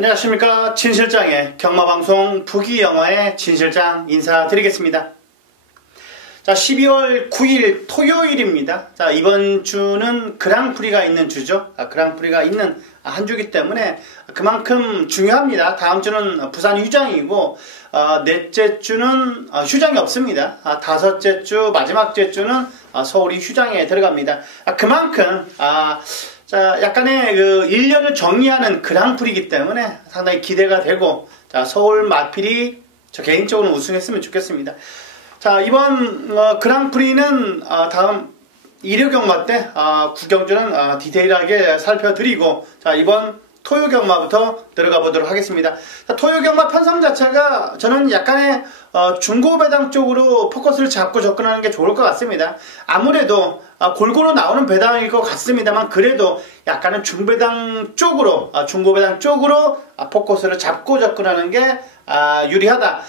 안녕하십니까. 진실장의 경마방송 부기영화의 진실장 인사드리겠습니다. 자, 12월 9일 토요일입니다. 자, 이번 주는 그랑프리가 있는 주죠. 그랑프리가 있는 한 주기 때문에 그만큼 중요합니다. 다음 주는 부산 휴장이고 넷째 주는 휴장이 없습니다. 다섯째 주 마지막 주는 서울이 휴장에 들어갑니다. 그만큼 자, 약간의 그 1년을 정리하는 그랑프리이기 때문에 상당히 기대가 되고, 자, 서울 마필이 저 개인적으로 우승했으면 좋겠습니다. 자, 이번 그랑프리는 다음 일요경마 때 9경주는 디테일하게 살펴드리고, 자, 이번 토요경마부터 들어가 보도록 하겠습니다. 자, 토요경마 편성 자체가 저는 약간의 중고배당 쪽으로 포커스를 잡고 접근하는 게 좋을 것 같습니다. 아무래도 골고루 나오는 배당일 것 같습니다만, 그래도 약간은 중배당 쪽으로, 중고배당 쪽으로 포커스를 잡고 접근하는 게 유리하다.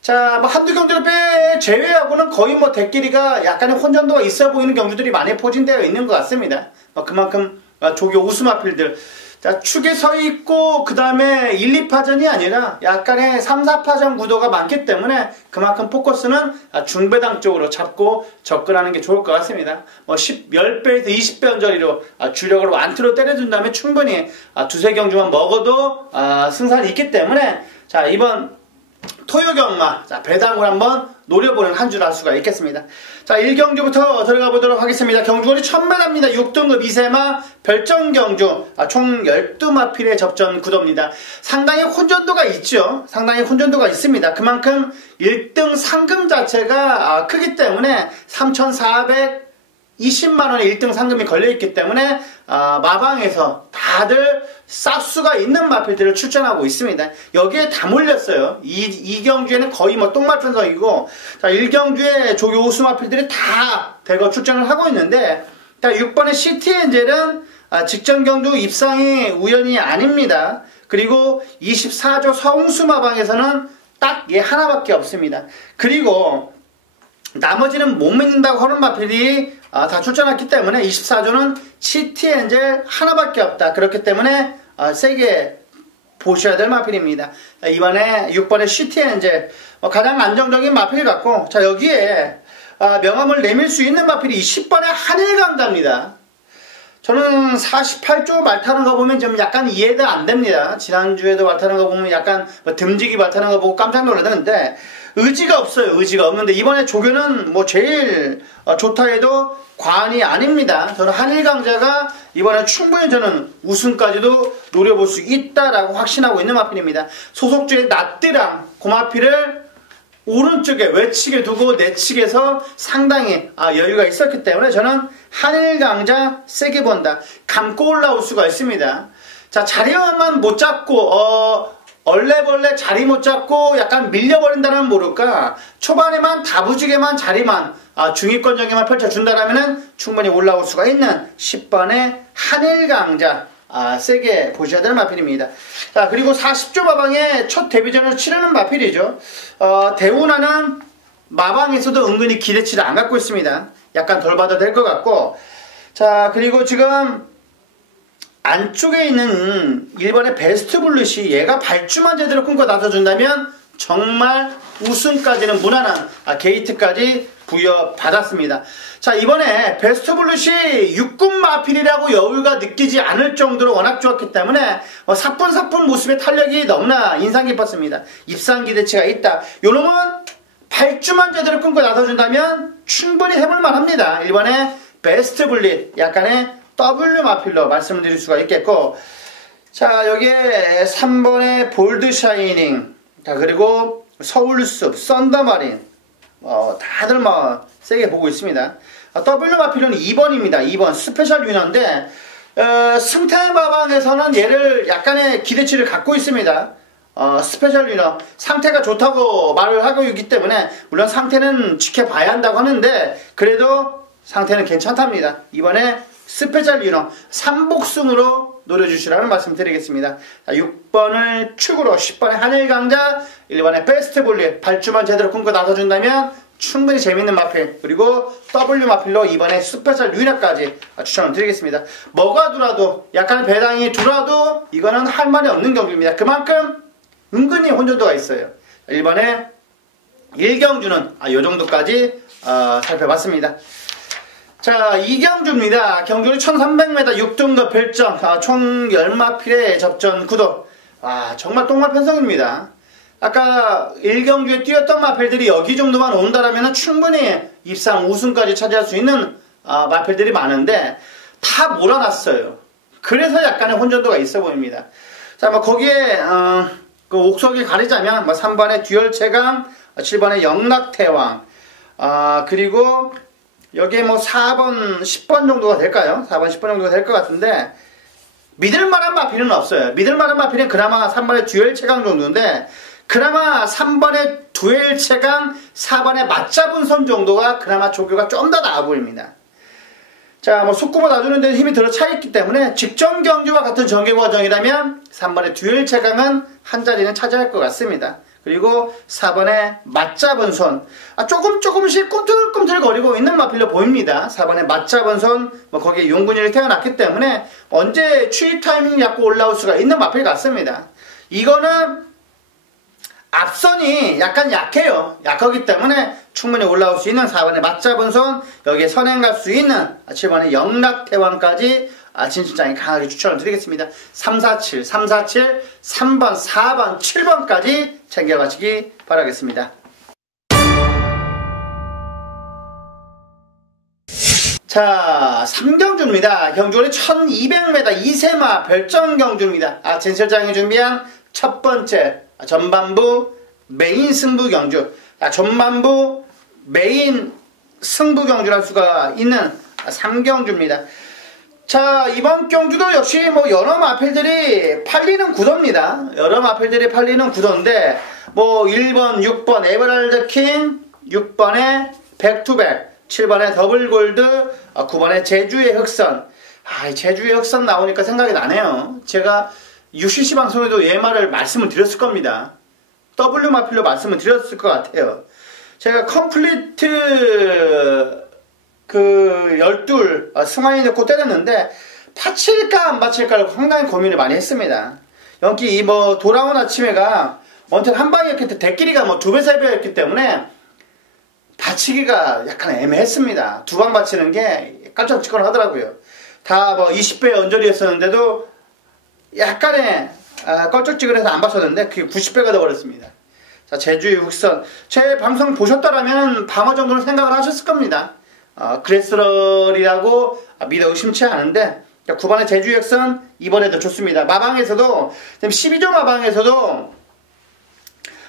자, 뭐 한두 경주를 제외하고는 거의 뭐 대끼리가 약간의 혼전도가 있어 보이는 경주들이 많이 포진되어 있는 것 같습니다. 그만큼 조교 우수마필들, 자, 축에 서 있고 그 다음에 1, 2파전이 아니라 약간의 3, 4파전 구도가 많기 때문에 그만큼 포커스는 중배당 쪽으로 잡고 접근하는 게 좋을 것 같습니다. 뭐 10배에서 20배 언저리로 주력으로 완투로 때려준다면 충분히 두세 경주만 먹어도 승산이 있기 때문에, 자, 이번 토요경마, 자, 배당을 한번 노려보는 한 주를 할 수가 있겠습니다. 자, 1경주부터 들어가 보도록 하겠습니다. 경주거리 1000m입니다. 6등급 2세마 별정경주, 총 12마필의 접전 구도입니다. 상당히 혼전도가 있죠. 상당히 혼전도가 있습니다. 그만큼 1등 상금 자체가 크기 때문에 3,420만원의 1등 상금이 걸려있기 때문에 마방에서 다들 쌉수가 있는 마필들을 출전하고 있습니다. 여기에 다 몰렸어요. 이 경주에는 거의 뭐 똥말편성이고, 자, 1경주에 조교 우수 마필들이 다 대거 출전을 하고 있는데, 자, 6번의 시티엔젤은 직전 경주 입상이 우연이 아닙니다. 그리고 24조 성수 마방에서는 딱 얘 하나밖에 없습니다. 그리고 나머지는 못 믿는다고 하는 마필이 다 출전했기 때문에 24조는 시티엔젤 하나밖에 없다. 그렇기 때문에 세게 보셔야 될 마필입니다. 이번에 6번의 시티엔젤 가장 안정적인 마필 같고, 자, 여기에 명함을 내밀 수 있는 마필이 10번의 한일강자입니다. 저는 48조 말 타는 거 보면 좀 약간 이해가 안 됩니다. 지난주에도 말 타는 거 보면 약간 듬직이 말 타는 거 보고 깜짝 놀랐는데, 의지가 없어요. 의지가 없는데, 이번에 조교는 뭐 제일 좋다 해도 과언이 아닙니다. 저는 한일강자가 이번에 충분히 저는 우승까지도 노려볼 수 있다라고 확신하고 있는 마필입니다. 소속주의 나띠랑 고마필을 오른쪽에 외측에 두고 내측에서 상당히 여유가 있었기 때문에 저는 한일강자 세게 본다. 감고 올라올 수가 있습니다. 자, 자리만 못 잡고 얼레벌레 자리 못 잡고 약간 밀려버린다는 모를까, 초반에만 다부지게만 자리만 중위권적에만 펼쳐준다라면 충분히 올라올 수가 있는 10번의 한일강자 세게 보셔야 되는 마필입니다. 자, 그리고 40조 마방에 첫 데뷔전을 치르는 마필이죠. 대운하는 마방에서도 은근히 기대치를 안 갖고 있습니다. 약간 덜 받아도 될 것 같고, 자, 그리고 지금 안쪽에 있는 1번의 베스트 블루시, 얘가 발주만 제대로 끊고 나서준다면 정말 우승까지는 무난한 게이트까지 부여받았습니다. 자, 이번에 베스트 블루시 6군 마필이라고 여유가 느끼지 않을 정도로 워낙 좋았기 때문에 사뿐사뿐 모습의 탄력이 너무나 인상 깊었습니다. 입상 기대치가 있다. 요놈은 발주만 제대로 끊고 나서준다면 충분히 해볼만 합니다. 1번에 베스트 블릿, 약간의 W 마필로 말씀드릴 수가 있겠고, 자, 여기에 3번의 볼드 샤이닝, 자, 그리고 서울숲, 썬더마린, 다들 세게 보고 있습니다. W 마필은 2번입니다. 2번 스페셜 위너인데, 승태 마방에서는 얘를 약간의 기대치를 갖고 있습니다. 스페셜 위너, 상태가 좋다고 말을 하고 있기 때문에, 물론 상태는 지켜봐야 한다고 하는데, 그래도 상태는 괜찮답니다. 이번에 스페셜 위너 3복승으로 노려주시라는 말씀 드리겠습니다. 자, 6번을 축으로 10번의 한일강자, 1번의 베스트 볼리 발주만 제대로 끊고 나서준다면 충분히 재밌는 마필, 그리고 W 마필로 이번에 스페셜 유닛까지 추천을 드리겠습니다. 뭐가 두라도, 약간 배당이 두라도 이거는 할 말이 없는 경기입니다. 그만큼 은근히 혼전도가 있어요. 1번에 1경주는 요 정도까지 살펴봤습니다. 자, 2경주입니다. 경주는 1300m 6등급 별점, 총 10마필의 접전 구도. 정말 똥말 편성입니다. 아까 1경주에 뛰었던 마필들이 여기 정도만 온다라면 충분히 입상 우승까지 차지할 수 있는 마필들이 많은데 다 몰아놨어요. 그래서 약간의 혼전도가 있어 보입니다. 자, 거기에 그 옥석이 가리자면 3번의 듀얼 최강, 7번의 영락태왕, 그리고 여기에 4번, 10번 정도가 될까요? 4번, 10번 정도가 될 것 같은데 믿을만한 마필은 없어요. 믿을만한 마필은 그나마 3번의 듀얼 최강 정도인데 그나마 3번의 듀얼 최강, 4번의 맞잡은 선 정도가 그나마 조교가 좀 더 나아 보입니다. 자, 속구보 놔주는 데 힘이 들어 차있기 때문에 직전 경주와 같은 전개 과정이라면 3번의 듀얼 최강은 한 자리는 차지할 것 같습니다. 그리고 4번의 맞잡은 손, 조금씩 꿈틀꿈틀 거리고 있는 마필로 보입니다. 4번의 맞잡은 손, 거기에 용군일이 태어났기 때문에 언제 추입 타이밍 잡고 올라올 수가 있는 마필 같습니다. 이거는 앞선이 약간 약해요. 약하기 때문에 충분히 올라올 수 있는 4번의 맞잡은 손, 여기에 선행 갈 수 있는 7번의 영락태왕까지 진출장이 강하게 추천을 드리겠습니다. 347, 347, 3번, 4번, 7번까지 챙겨가시기 바라겠습니다. 자, 3경주입니다. 경주는 1200m 2세마 별점 경주입니다. 진실장이 준비한 첫 번째 전반부 메인 승부 경주, 전반부 메인 승부 경주를 할 수가 있는 3경주입니다. 자, 이번 경주도 역시 여러 마필들이 팔리는 구도입니다. 여러 마필들이 팔리는 구도인데 1번, 6번 에메랄드 킹, 6번에 백투백, 7번에 더블 골드, 9번에 제주의 흑선. 제주의 흑선 나오니까 생각이 나네요. 제가 UCC 방송에도 얘 말씀을 드렸을 겁니다. W 마필로 말씀을 드렸을 것 같아요. 제가 컴플리트 12 승환이 넣고 때렸는데 파칠까 안 파칠까를 상당히 고민을 많이 했습니다. 여기 돌아온 아침에가 원태 한 방이었기 때문에 대끼리가 2배, 3배였기 때문에 받치기가 약간 애매했습니다. 두 방 받치는 게 깜짝찍거나 하더라고요. 다 20배 언저리였었는데도 약간의 껄쩍지근해서 안 받쳤는데 그게 90배가 되어버렸습니다. 자, 제주의 흑선. 제 방송 보셨더라면 방어 정도는 생각을 하셨을 겁니다. 그레스럴이라고 믿어 의심치 않은데 9번의 제주의 흑선 이번에도 좋습니다. 마방에서도 12조 마방에서도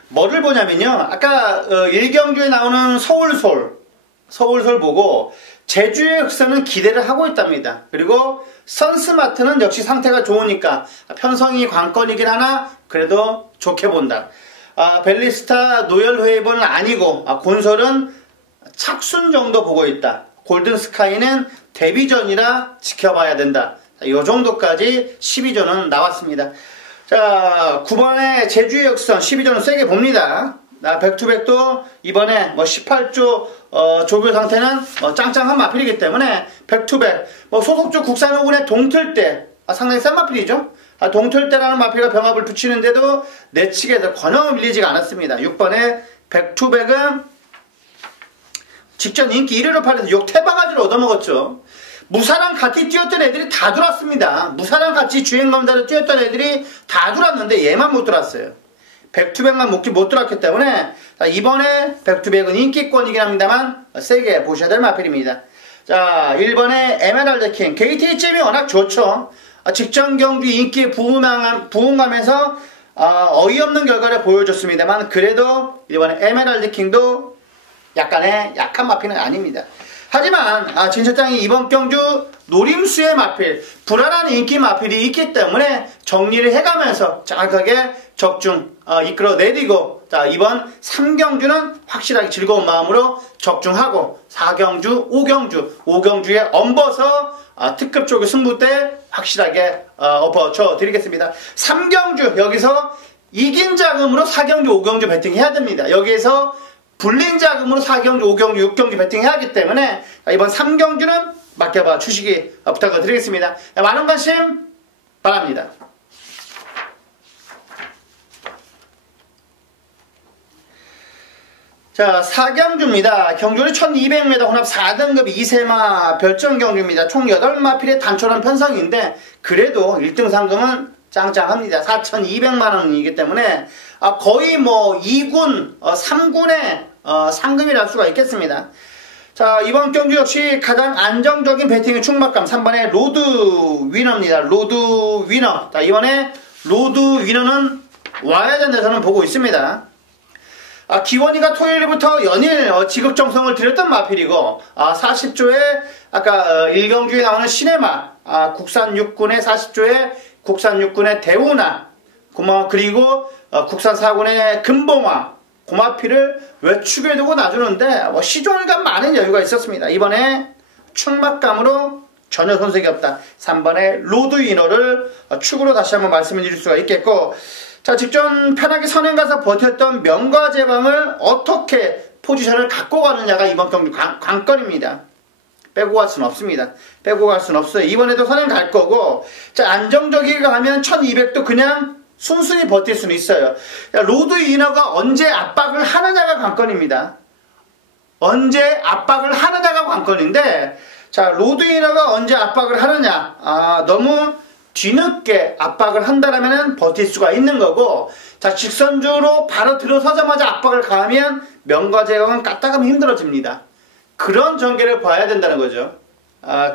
뭐를 보냐면요, 아까 1경주에 나오는 서울솔 보고 제주의 흑선은 기대를 하고 있답니다. 그리고 선스마트는 역시 상태가 좋으니까 편성이 관건이긴 하나 그래도 좋게 본다. 벨리스타 노열회입은 아니고 곤솔은 착순 정도 보고 있다. 골든스카이는 데뷔전이라 지켜봐야 된다. 이 정도까지 12조는 나왔습니다. 자, 9번의 제주의 흑선 12조는 세게 봅니다. 백투백도 이번에 18조 조교 상태는 짱짱한 마필이기 때문에 백투백, 소속주 국산호군의 동틀대 상당히 센 마필이죠. 동틀대라는 마필과 병합을 붙이는데도 내측에서 권형을 밀리지가 않았습니다. 6번의 백투백은 직전 인기 1위로 팔려서 욕태바가지를 얻어먹었죠. 무사랑 같이 뛰었던 애들이 다 들어왔습니다. 무사랑 같이 주행검사로 뛰었던 애들이 다 들어왔는데 얘만 못 들어왔어요. 백투백만 못 들어왔기 때문에 이번에 백투백은 인기권이긴 합니다만 세게 보셔야 될 마필입니다. 자, 1번의 에메랄드 킹. KT점이 워낙 좋죠. 직전 경주 인기에 부응하면서 어이없는 결과를 보여줬습니다만 그래도 이번에 에메랄드 킹도 약간의 약한 마필은 아닙니다. 하지만 진실장이 이번 경주 노림수의 마필, 불안한 인기 마필이 있기 때문에 정리를 해가면서 정확하게 적중 이끌어내리고, 자, 이번 3경주는 확실하게 즐거운 마음으로 적중하고 4경주, 5경주에 엎어서 특급 쪽의 승부 때 확실하게 엎어쳐 드리겠습니다. 3경주 여기서 이긴 자금으로 4경주, 5경주 배팅해야 됩니다. 여기에서 불린 자금으로 4경주, 5경주, 6경주 배팅해야 하기 때문에 이번 3경주는 맡겨봐 주시기 부탁을 드리겠습니다. 많은 관심 바랍니다. 자, 4경주입니다. 경주는 1200m 혼합 4등급 2세마 별정 경주입니다. 총 8마필의 단촐한 편성인데 그래도 1등 상금은 짱짱합니다. 4200만원이기 때문에 거의 뭐 2군, 3군의 상금이라 할 수가 있겠습니다. 자, 이번 경주 역시 가장 안정적인 배팅의 충막감 3번의 로드 위너입니다. 로드 위너. 자, 이번에 로드 위너는 와야 된다 저는 보고 있습니다. 기원이가 토요일부터 연일 지극정성을 들였던 마필이고 40조에 아까 1경주에 나오는 시네마 국산 육군의 40조에 국산 육군의 대우나 그리고 국산 4군의 금봉화 고마필을 외축에 두고 놔주는데 시종일관 많은 여유가 있었습니다. 이번에 충막감으로 전혀 손색이 없다. 3번의 로드 위너를 축으로 다시 한번 말씀을 드릴 수가 있겠고, 자, 직전 편하게 선행 가서 버텼던 명과제방을 어떻게 포지션을 갖고 가느냐가 이번 경기 관건입니다. 빼고 갈 수는 없습니다. 빼고 갈 수는 없어요. 이번에도 선행 갈 거고, 자, 안정적이게 가면 1200도 그냥 순순히 버틸 수는 있어요. 자, 로드 위너가 언제 압박을 하느냐가 관건입니다. 언제 압박을 하느냐가 관건인데, 자, 로드 위너가 언제 압박을 하느냐. 너무 뒤늦게 압박을 한다라면 버틸 수가 있는 거고, 자, 직선주로 바로 들어서자마자 압박을 가하면 명과제강은 까딱하면 힘들어집니다. 그런 전개를 봐야 된다는 거죠.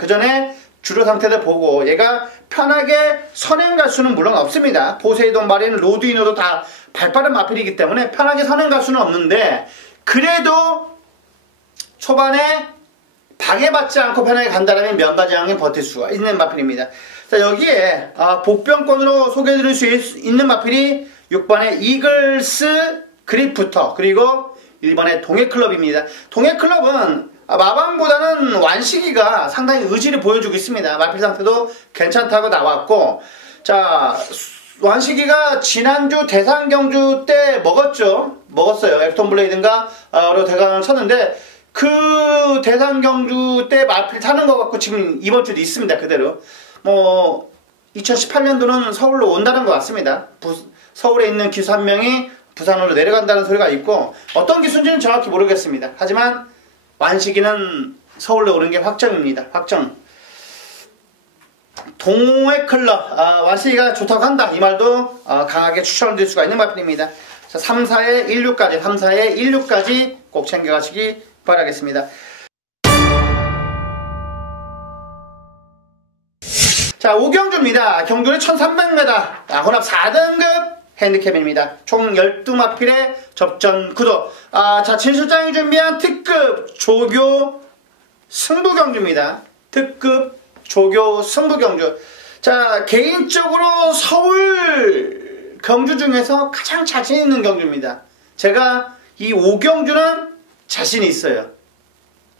그 전에 주로 상태를 보고 얘가 편하게 선행 갈 수는 물론 없습니다. 포세이돈 마린 로드 위너도 다 발빠른 마필이기 때문에 편하게 선행 갈 수는 없는데, 그래도 초반에 방해받지 않고 편하게 간다면 명과제강이 버틸 수가 있는 마필입니다. 자, 여기에 복병권으로 소개해드릴 수 있는 마필이 6번의 이글스 그립부터, 그리고 1번의 동해클럽입니다. 동해클럽은 마방보다는 완식이가 상당히 의지를 보여주고 있습니다. 마필 상태도 괜찮다고 나왔고, 자, 완식이가 지난주 대상경주 때 먹었어요. 액톤 블레이드인가로 대강을 쳤는데, 그 대상경주 때 마필 타는 것 같고 지금 이번 주도 있습니다. 그대로 2018년도는 서울로 온다는 것 같습니다. 서울에 있는 기수 한 명이 부산으로 내려간다는 소리가 있고, 어떤 기수인지는 정확히 모르겠습니다. 하지만 완식이는 서울로 오는 게 확정입니다. 확정. 동해클럽 완식이가 좋다고 한다, 이 말도 강하게 추천을 드릴 수가 있는 마필입니다. 자, 3, 4에 16까지 3, 4에 16까지 꼭 챙겨가시기 바라겠습니다. 자, 5경주입니다. 경주는 1300m 혼합 4등급 핸디캡입니다. 총 12마필의 접전 구도. 자, 진실장이 준비한 특급 조교 승부경주입니다. 특급 조교 승부경주. 자, 개인적으로 서울 경주 중에서 가장 자신 있는 경주입니다. 제가 이 5경주는 자신이 있어요.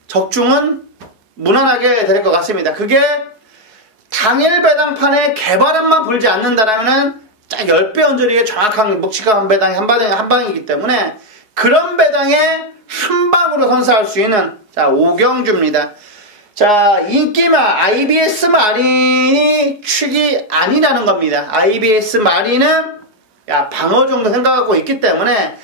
적중은 무난하게 될 것 같습니다. 그게 당일 배당판에 개바람만 불지 않는다라면은 딱 10배 언저리에 정확한 묵직한 한 방이기 때문에 그런 배당에 한 방으로 선사할 수 있는, 자, 5경주입니다. 자, 인기마 IBS 마린이 축이 아니라는 겁니다. IBS 마린은 방어 정도 생각하고 있기 때문에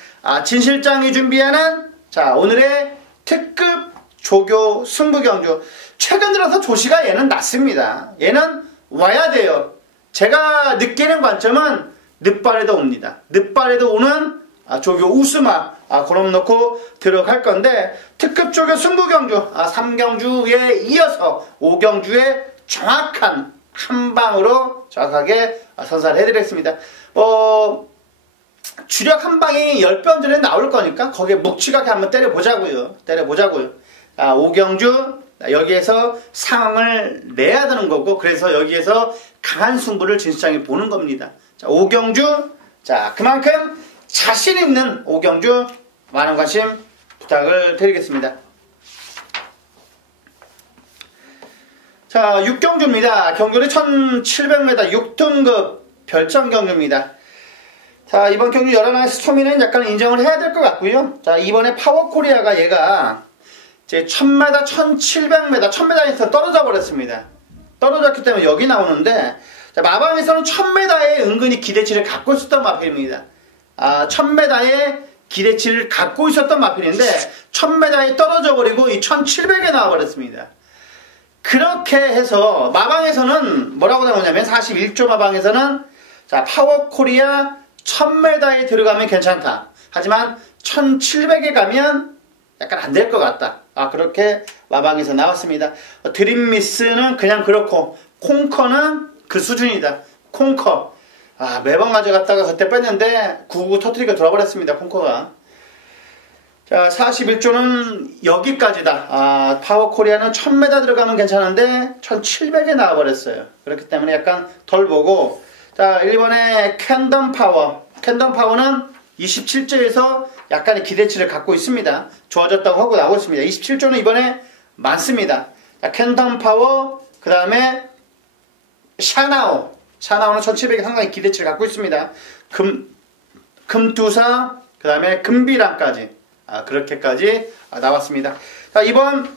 진 실장이 준비하는, 자, 오늘의 특급 조교 승부경주. 최근 들어서 조시가 얘는 낮습니다. 얘는 와야 돼요. 제가 느끼는 관점은 늦발에도 옵니다. 늦발에도 오는 조교 우스마 그럼 놓고 들어갈 건데, 특급 조교 승부경주 3경주에 이어서 5경주에 정확한 한 방으로 정확하게 선사를 해드리겠습니다. 주력 한 방이 10번 전에 나올 거니까 거기에 묵직하게 한번 때려보자고요. 5경주 여기에서 상황을 내야 되는 거고, 그래서 여기에서 강한 승부를 진수장이 보는 겁니다. 자, 5경주, 자, 그만큼 자신 있는 5경주 많은 관심 부탁을 드리겠습니다. 자, 6경주입니다. 경주는 1700m 6등급 별정 경주입니다. 자, 이번 경주 11의 스토미는 약간 인정을 해야 될 것 같고요. 자, 이번에 파워코리아가 얘가 제 1000m, 1700m, 1000m에서 떨어져 버렸습니다. 떨어졌기 때문에 여기 나오는데, 자, 마방에서는 1000m에 은근히 기대치를 갖고 있었던 마필입니다. 1000m에 기대치를 갖고 있었던 마필인데 1000m에 떨어져 버리고 이 1700에 나와 버렸습니다. 그렇게 해서 마방에서는 뭐라고 나오냐면 41조 마방에서는 자, 파워코리아 1000m에 들어가면 괜찮다. 하지만 1700에 가면 약간 안 될 것 같다. 그렇게 마방에서 나왔습니다. 드림미스는 그냥 그렇고 콩커는 그 수준이다. 콩커. 매번 가져갔다가 그때 뺐는데 99 터트리가 돌아버렸습니다. 콩커가. 자, 41조는 여기까지다. 파워코리아는 1000m 들어가면 괜찮은데 1700에 나와버렸어요. 그렇기 때문에 약간 덜 보고, 자, 1번에 캔덤 파워. 캔덤 파워는 27조에서 약간의 기대치를 갖고 있습니다. 좋아졌다고 하고 나오고 있습니다. 27조는 이번에 많습니다. 자, 캔덤 파워, 그 다음에 샤나오. 샤나오는 1700에 상당히 기대치를 갖고 있습니다. 금투사, 그 다음에 금비랑까지. 그렇게까지 나왔습니다. 자, 이번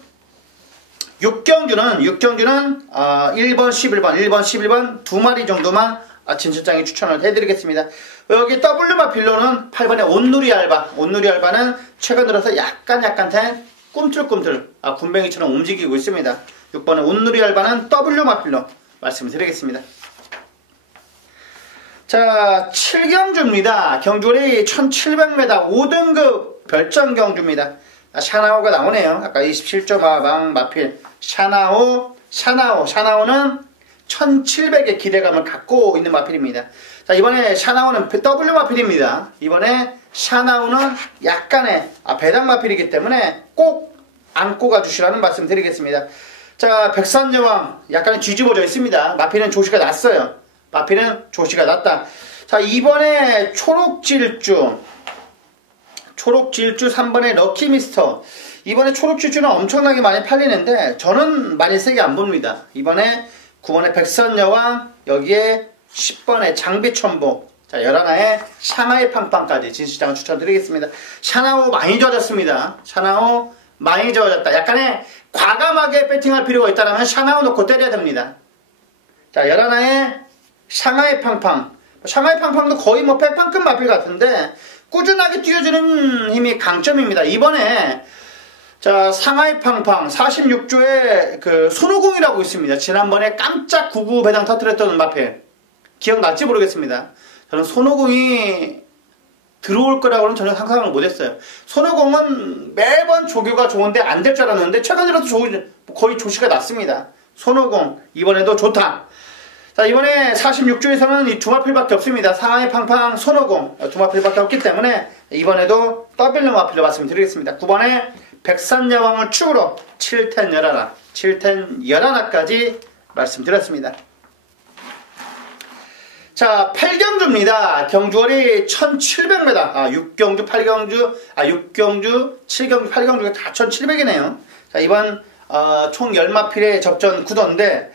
6경주는 1번, 11번 두 마리 정도만 진출장에 추천을 해드리겠습니다. 여기 W 마필로는 8번에 온누리 알바. 온누리 알바는 최근 들어서 약간 된 꿈틀꿈틀 군뱅이처럼 움직이고 있습니다. 6번에 온누리 알바는 W 마필로 말씀드리겠습니다. 자, 7경주입니다. 경주리 1700m 5등급 별점 경주입니다. 샤나오가 나오네요. 아까 27조 마방 마필 샤나오는 1700의 기대감을 갖고 있는 마필입니다. 자, 이번에 샤나오는 W 마필입니다. 이번에 샤나오는 약간의 배당 마필이기 때문에 꼭 안고 가주시라는 말씀 드리겠습니다. 자, 백산여왕 약간 뒤집어져 있습니다. 마필은 조시가 났어요. 마필은 조시가 났다. 자, 이번에 초록질주 3번에 럭키미스터. 이번에 초록질주는 엄청나게 많이 팔리는데 저는 많이 세게 안 봅니다. 이번에 9번에 백선여왕, 여기에 10번에 장비천보, 자, 11에 샹하이 팡팡까지 진수장을 추천드리겠습니다. 샤나오 많이 좋아졌습니다. 샤나오 많이 좋아졌다. 약간의 과감하게 배팅할 필요가 있다면 샤나오 놓고 때려야 됩니다. 자, 11에 샹하이 팡팡. 샹하이 팡팡도 거의 백판급 마필 같은데 꾸준하게 뛰어주는 힘이 강점입니다. 이번에 자, 상하이 팡팡 46조에 그 손오공이라고 있습니다. 지난번에 깜짝 99 배당 터뜨렸던 마필 기억날지 모르겠습니다. 저는 손오공이 들어올 거라고는 전혀 상상을 못했어요. 손오공은 매번 조교가 좋은데 안 될 줄 알았는데 최근 들어서 거의 조시가 났습니다. 손오공 이번에도 좋다. 자, 이번에 46조에서는 이 두 마필밖에 없습니다. 상하이 팡팡, 손오공 두 마필밖에 없기 때문에 이번에도 더블 마필로 말씀드리겠습니다. 9번에 백산여왕을 축으로 7텐 열하나까지 말씀드렸습니다. 자, 8경주입니다. 경주월이 1700m. 6경주, 8경주, 6경주, 7경주, 8경주가 다 1700이네요. 자, 이번 총 10마필의 접전 구도인데,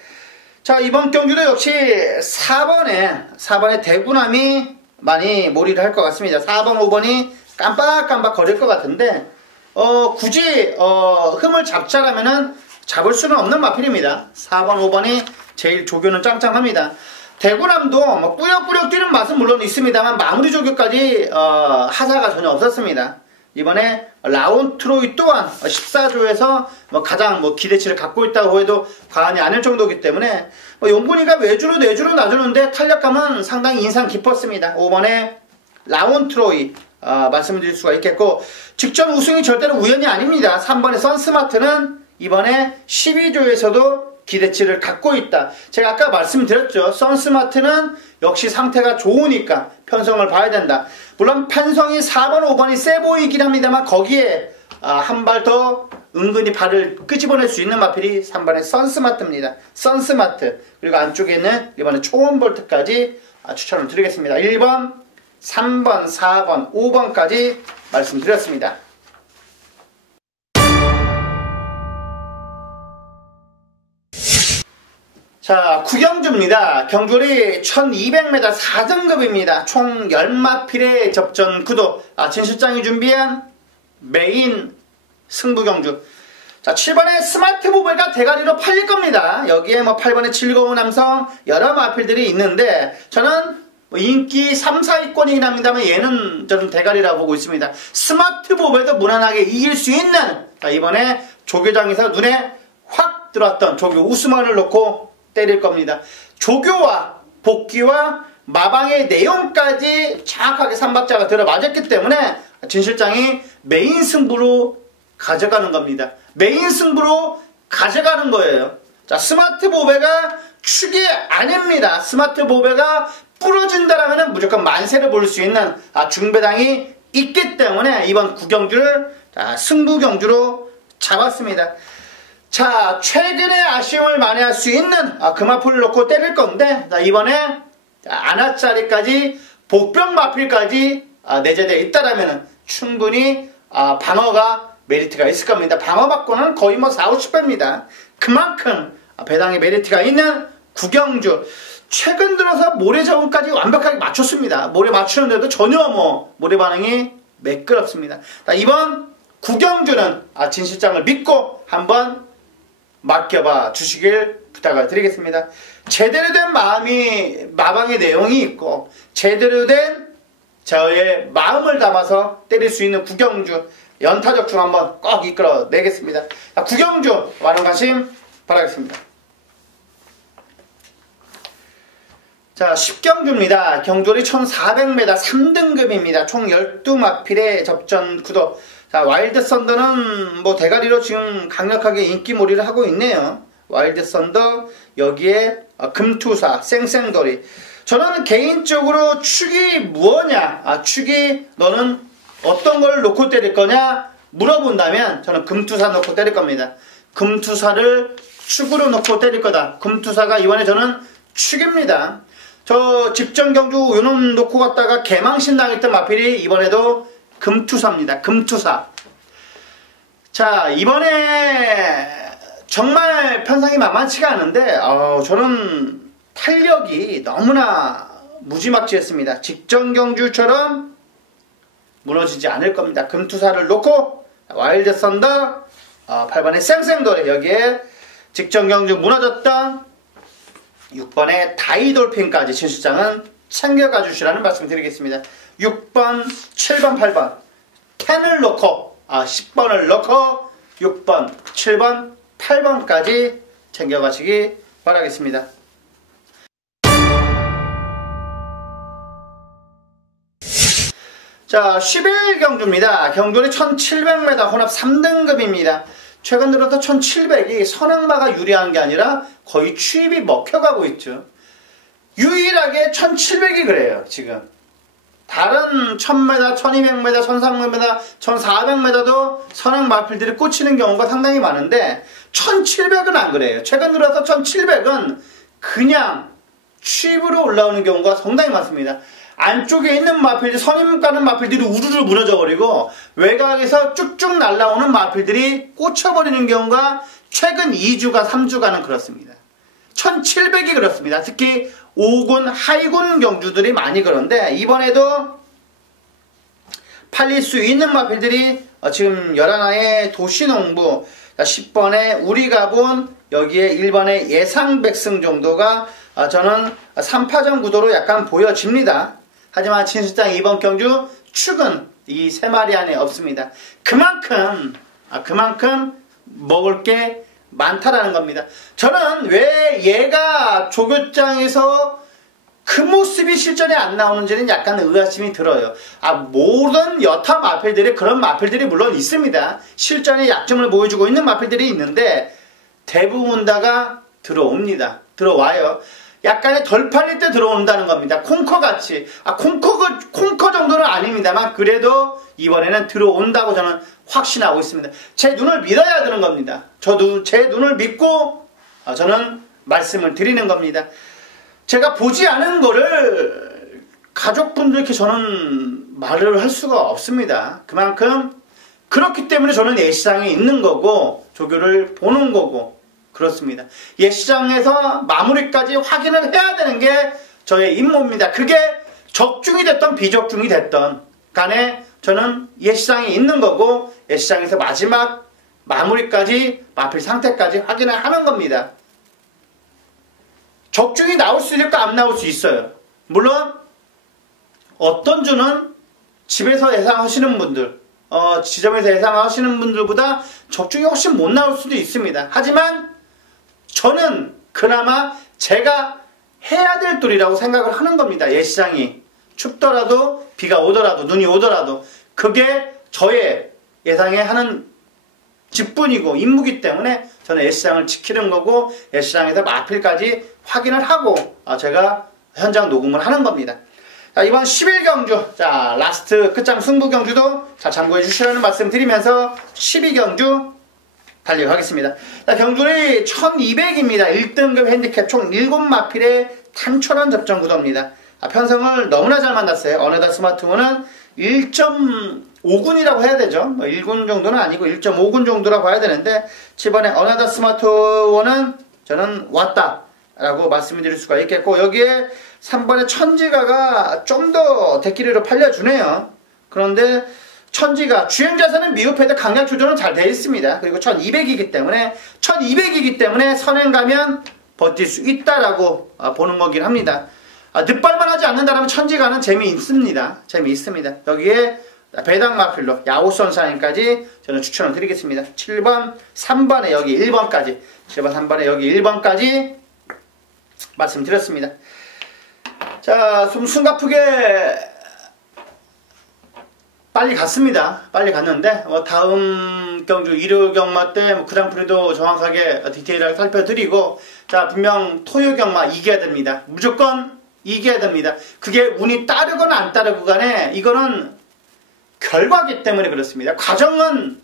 자, 이번 경주도 역시 4번에 대구남이 많이 몰이를 할 것 같습니다. 4번, 5번이 깜빡깜빡 거릴 것 같은데, 굳이 흠을 잡자라면은 잡을 수는 없는 마필입니다. 4번, 5번이 제일 조교는 짱짱합니다. 대구남도 뭐 꾸역꾸역 뛰는 맛은 물론 있습니다만 마무리 조교까지 하자가 전혀 없었습니다. 이번에 라운트로이 또한 14조에서 가장 기대치를 갖고 있다고 해도 과언이 아닐 정도이기 때문에 용군이가 외주로 내주로 놔주는데 탄력감은 상당히 인상 깊었습니다. 5번에 라운트로이 말씀드릴 수가 있겠고, 직전 우승이 절대로 우연이 아닙니다. 3번의 선스마트는 이번에 12조에서도 기대치를 갖고 있다. 제가 아까 말씀드렸죠. 선스마트는 역시 상태가 좋으니까 편성을 봐야 된다. 물론 편성이 4번, 5번이 세 보이긴 합니다만 거기에 한 발 더 은근히 발을 끄집어낼 수 있는 마필이 3번의 선스마트입니다. 선스마트. 그리고 안쪽에는 이번에 초원볼트까지 추천을 드리겠습니다. 1번, 3번, 4번, 5번까지 말씀드렸습니다. 자, 구경주입니다. 경주리 1200m 4등급입니다. 총 10마필의 접전 구도. 진 실장이 준비한 메인 승부경주. 자, 7번에 스마트 보배가 대가리로 팔릴 겁니다. 여기에 8번에 즐거운 남성 여러 마필들이 있는데 저는 인기 3, 4위권이긴 합니다만 얘는 저는 대가리라고 보고 있습니다. 스마트 보배도 무난하게 이길 수 있는, 자, 이번에 조교장에서 눈에 확 들어왔던 조교 우스만을 놓고 때릴 겁니다. 조교와 복귀와 마방의 내용까지 정확하게 삼박자가 들어맞았기 때문에 진 실장이 메인 승부로 가져가는 겁니다. 메인 승부로 가져가는 거예요. 자, 스마트 보배가 축이 아닙니다. 스마트 보배가 부러진다라면 무조건 만세를 볼 수 있는 중배당이 있기 때문에 이번 구경주를 승부경주로 잡았습니다. 자, 최근에 아쉬움을 만회할 수 있는 금화풀을 놓고 때릴 건데, 자, 이번에 안하짜리까지 복병 마필까지 내재되어 있다라면 충분히 방어가 메리트가 있을 겁니다. 방어 받고는 거의 4, 50배입니다. 그만큼 배당의 메리트가 있는 구경주. 최근 들어서 모래 적응까지 완벽하게 맞췄습니다. 모래 맞추는데도 전혀 모래 반응이 매끄럽습니다. 자, 이번 구경주는 진 실장을 믿고 한번 맡겨봐 주시길 부탁을 드리겠습니다. 제대로 된 마방의 내용이 있고 제대로 된 저의 마음을 담아서 때릴 수 있는 구경주, 연타적중 한번 꼭 이끌어 내겠습니다. 자, 구경주 많은 관심 바라겠습니다. 자, 10경주입니다. 경주리 1400m 3등급입니다. 총 12마필의 접전 구도. 자, 와일드 썬더는 대가리로 지금 강력하게 인기몰이를 하고 있네요. 와일드 썬더, 여기에 금투사, 쌩쌩돌이. 저는 개인적으로 축이 무엇냐, 축이 너는 어떤 걸 놓고 때릴 거냐 물어본다면 저는 금투사 놓고 때릴 겁니다. 금투사를 축으로 놓고 때릴 거다. 금투사가 이번에 저는 축입니다. 저 직전 경주 요놈 놓고 갔다가 개망신 당했던 마필이 이번에도 금투사입니다. 금투사. 자, 이번에 정말 편성이 만만치가 않은데 저는 탄력이 너무나 무지막지했습니다. 직전 경주처럼 무너지지 않을 겁니다. 금투사를 놓고 와일드 썬더 8번의 쌩쌩돌이, 여기에 직전 경주 무너졌던 6번의 다이돌핀까지 진 실장은 챙겨가 주시라는 말씀 드리겠습니다. 6번, 7번, 8번 10을 넣고 10번을 넣고 6번, 7번, 8번까지 챙겨가시기 바라겠습니다. 자, 11경주입니다. 경주리 1700m 혼합 3등급입니다. 최근 들어서 1700이 선행마가 유리한 게 아니라 거의 추입이 먹혀가고 있죠. 유일하게 1700이 그래요, 지금. 다른 1000m, 1200m, 1300m, 1400m도 선행 마필들이 꽂히는 경우가 상당히 많은데 1700은 안 그래요. 최근 들어서 1700은 그냥 추입으로 올라오는 경우가 상당히 많습니다. 안쪽에 있는 마필들, 선임 가는 마필들이 우르르 무너져 버리고 외곽에서 쭉쭉 날아오는 마필들이 꽂혀버리는 경우가 최근 2주가 3주가는 그렇습니다. 1700이 그렇습니다. 특히 5군, 하이군 경주들이 많이 그런데 이번에도 팔릴 수 있는 마필들이 지금 11화의 도시농부, 10번의 우리가본, 여기에 1번의 예상백승 정도가 저는 3파전 구도로 약간 보여집니다. 하지만 진 실장 이번 경주 축은 이 세 마리 안에 없습니다. 그만큼 먹을 게 많다라는 겁니다. 저는 왜 얘가 조교장에서 그 모습이 실전에 안 나오는지는 약간 의아심이 들어요. 모든 여타 마필들이 그런 마필들이 물론 있습니다. 실전에 약점을 보여주고 있는 마필들이 있는데 대부분 다가 들어옵니다. 들어와요. 약간의 덜 팔릴 때 들어온다는 겁니다. 콩커같이. 콩커 정도는 아닙니다만 그래도 이번에는 들어온다고 저는 확신하고 있습니다. 제 눈을 믿어야 되는 겁니다. 저도 제 눈을 믿고 저는 말씀을 드리는 겁니다. 제가 보지 않은 거를 가족분들께 저는 말을 할 수가 없습니다. 그만큼 그렇기 때문에 저는 예시장에 있는 거고 조교를 보는 거고 그렇습니다. 예시장에서 마무리까지 확인을 해야 되는 게 저의 임무입니다. 그게 적중이 됐던 비적중이 됐던 간에 저는 예시장에 있는 거고 예시장에서 마지막 마무리까지 마필 상태까지 확인을 하는 겁니다. 적중이 나올 수 있을까 안 나올 수 있어요. 물론 어떤 주는 집에서 예상하시는 분들 지점에서 예상하시는 분들보다 적중이 훨씬 못 나올 수도 있습니다. 하지만 저는 그나마 제가 해야 될 도리라고 생각을 하는 겁니다. 예시장이 춥더라도 비가 오더라도 눈이 오더라도 그게 저의 예상에 하는 직분이고 임무기 때문에 저는 예시장을 지키는 거고 예시장에서 마필까지 확인을 하고 제가 현장 녹음을 하는 겁니다. 자, 이번 11경주 자 라스트 끝장 승부 경주도 자 참고해 주시라는 말씀 드리면서 12경주 달려가겠습니다. 자, 경주는 1200입니다. 1등급 핸디캡 총 7마필의 탄천원 접전 구도입니다. 편성을 너무나 잘 만났어요. 어느덧 스마트원은 1.5군이라고 해야 되죠. 1군 정도는 아니고 1.5군 정도라고 봐야 되는데 이번에 어느덧 스마트원은 저는 왔다 라고 말씀을 드릴 수가 있겠고 여기에 3번의 천지가가 좀 더 대끼리로 팔려주네요. 그런데 천지가 주행자세는 미흡해도 강약 조절은 잘 되어 있습니다. 그리고 1200이기 때문에 선행 가면 버틸 수 있다라고 보는 거긴 합니다. 늦발만 하지 않는다면 천지가는 재미있습니다. 여기에 배당 마필로 야오선사님까지 저는 추천을 드리겠습니다. 7번, 3번에 여기 1번까지 7번, 3번에 여기 1번까지 말씀드렸습니다. 자, 좀 숨가쁘게 빨리 갔습니다. 빨리 갔는데 다음 경주 일요 경마 때 그랑프리도 정확하게 디테일하게 살펴드리고 자 분명 토요 경마 이겨야 됩니다. 무조건 이겨야 됩니다. 그게 운이 따르거나 안 따르고 간에 이거는 결과기 때문에 그렇습니다. 과정은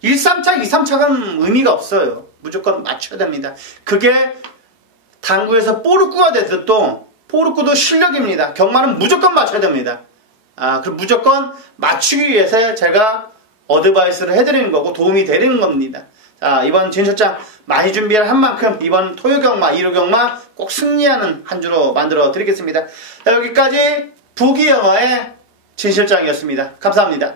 1, 3차, 2, 3차는 의미가 없어요. 무조건 맞춰야 됩니다. 그게 당구에서 뽀르꾸가 돼도 뽀르꾸도 실력입니다. 경마는 무조건 맞춰야 됩니다. 그럼 무조건 맞추기 위해서 제가 어드바이스를 해드리는 거고 도움이 되는 겁니다. 자, 이번 진실장 많이 준비를 한 만큼 이번 토요경마, 일요경마 꼭 승리하는 한 주로 만들어 드리겠습니다. 자, 여기까지 부기영어의 진실장이었습니다. 감사합니다.